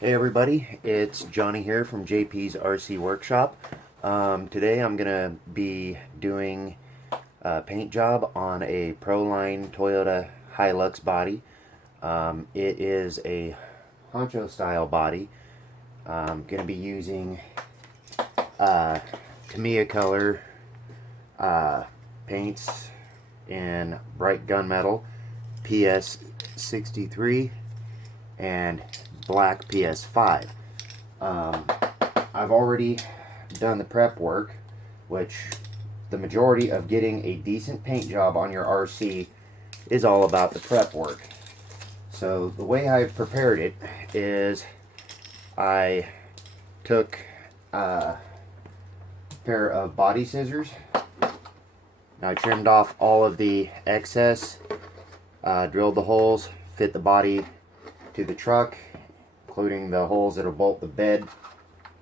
Hey everybody, it's Johnny here from JP's RC Workshop. Today I'm going to be doing a paint job on a Proline Toyota Hilux body. It is a honcho style body. I'm going to be using Tamiya color paints in bright gunmetal PS63 and black PS5. I've already done the prep work, which the majority of getting a decent paint job on your RC is all about the prep work. So the way I've prepared it is I took a pair of body scissors. I trimmed off all of the excess, drilled the holes, fit the body to the truck, including the holes that'll bolt the bed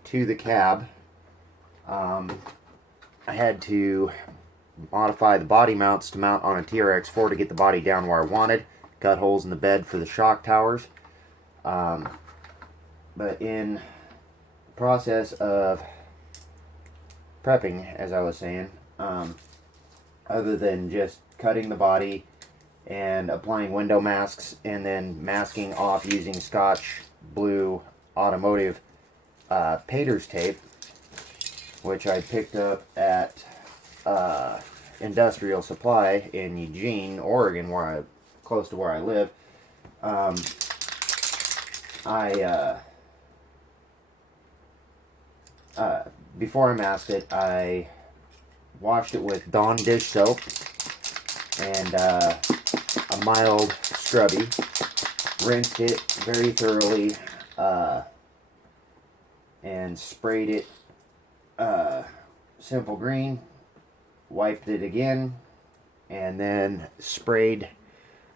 to the cab. I had to modify the body mounts to mount on a TRX4 to get the body down where I wanted. Cut holes in the bed for the shock towers. But in the process of prepping, as I was saying, other than just cutting the body and applying window masks and then masking off using Scotch Blue automotive painter's tape, which I picked up at Industrial Supply in Eugene, Oregon, close to where I live. Before I masked it, I washed it with Dawn dish soap and a mild scrubby, rinsed it very thoroughly, and sprayed it simple green, wiped it again, and then sprayed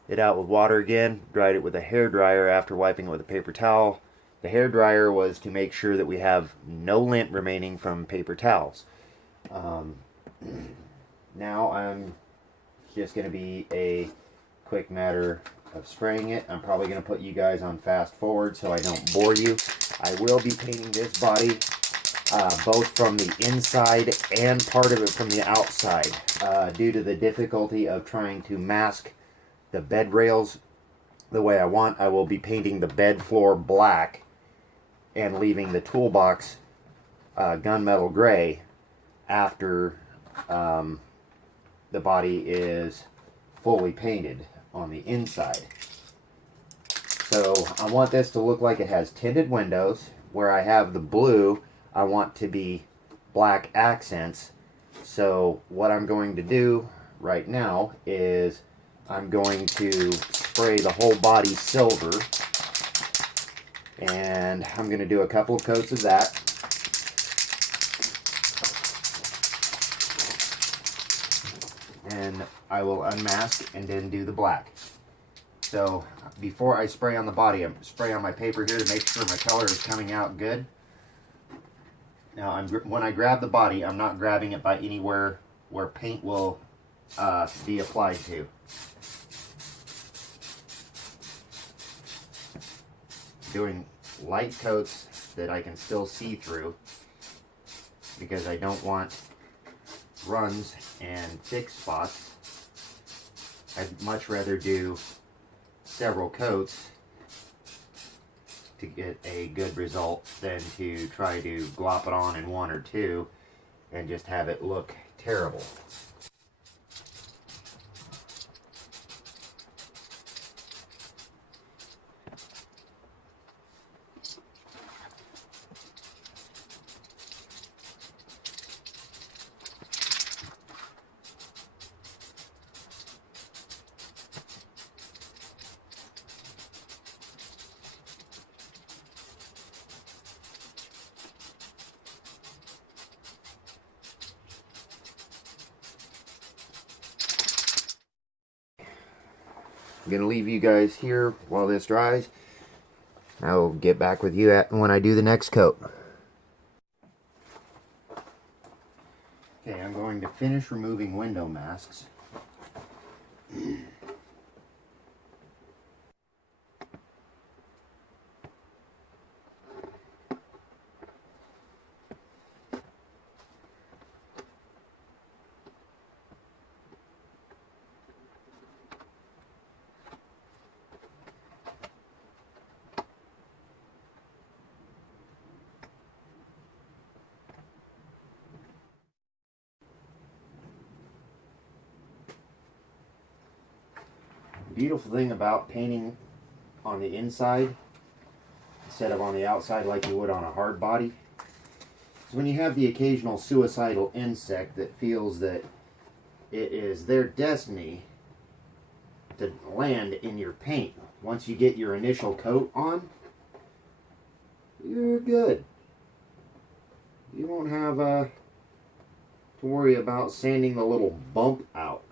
it out with water again, dried it with a hair dryer after wiping it with a paper towel. The hair dryer was to make sure that we have no lint remaining from paper towels. Now I'm just going to be a quick matter of spraying it. I'm probably going to put you guys on fast forward so I don't bore you. I will be painting this body both from the inside and part of it from the outside due to the difficulty of trying to mask the bed rails the way I want. I will be painting the bed floor black and leaving the toolbox gunmetal gray after the body is fully painted on the inside. So I want this to look like it has tinted windows. Where I have the blue, I want to be black accents. So what I'm going to do right now is I'm going to spray the whole body silver, and I'm going to do a couple of coats of that. And I will unmask and then do the black. So before I spray on the body, I spray on my paper here to make sure my color is coming out good. Now when I grab the body, I'm not grabbing it by anywhere where paint will be applied to. Doing light coats that I can still see through, because I don't want runs and thick spots. I'd much rather do several coats to get a good result than to try to glop it on in one or two and just have it look terrible. I'm going to leave you guys here while this dries. I'll get back with you when I do the next coat. Okay, I'm going to finish removing window masks. The beautiful thing about painting on the inside instead of on the outside like you would on a hard body is when you have the occasional suicidal insect that feels that it is their destiny to land in your paint. Once you get your initial coat on, you're good. You won't have to worry about sanding the little bump out.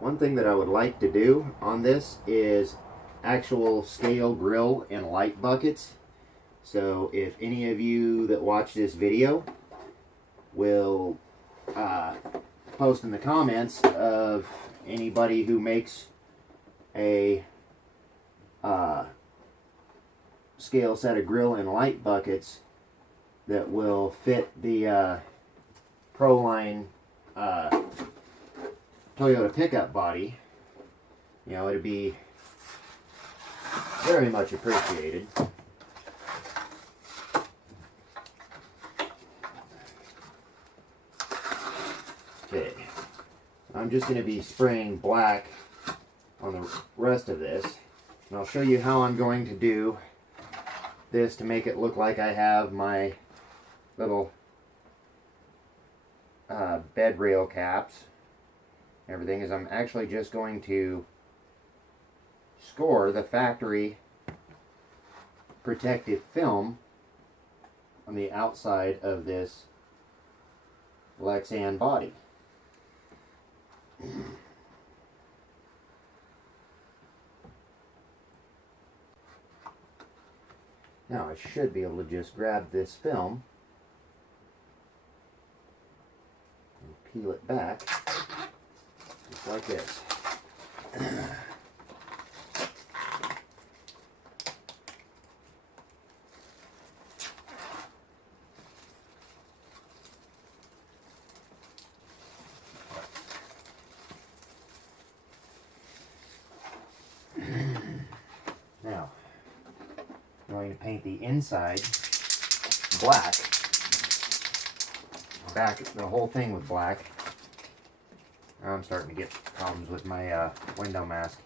One thing that I would like to do on this is actual scale grill and light buckets. So if any of you that watch this video will post in the comments of anybody who makes a scale set of grill and light buckets that will fit the Proline Toyota pickup body, you know, it'd be very much appreciated. Okay, I'm just going to be spraying black on the rest of this, and I'll show you how I'm going to do this to make it look like I have my little bed rail caps. Everything is I'm actually just going to score the factory protective film on the outside of this Lexan body. Now I should be able to just grab this film and peel it back just like this. Now, I'm going to paint the inside black, back the whole thing with black. I'm starting to get problems with my window mask.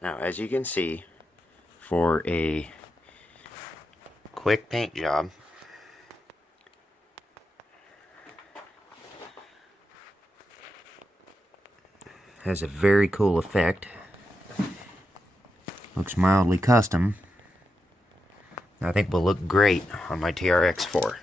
Now, as you can see, for a quick paint job, has a very cool effect. Looks mildly custom. I think will look great on my TRX-4.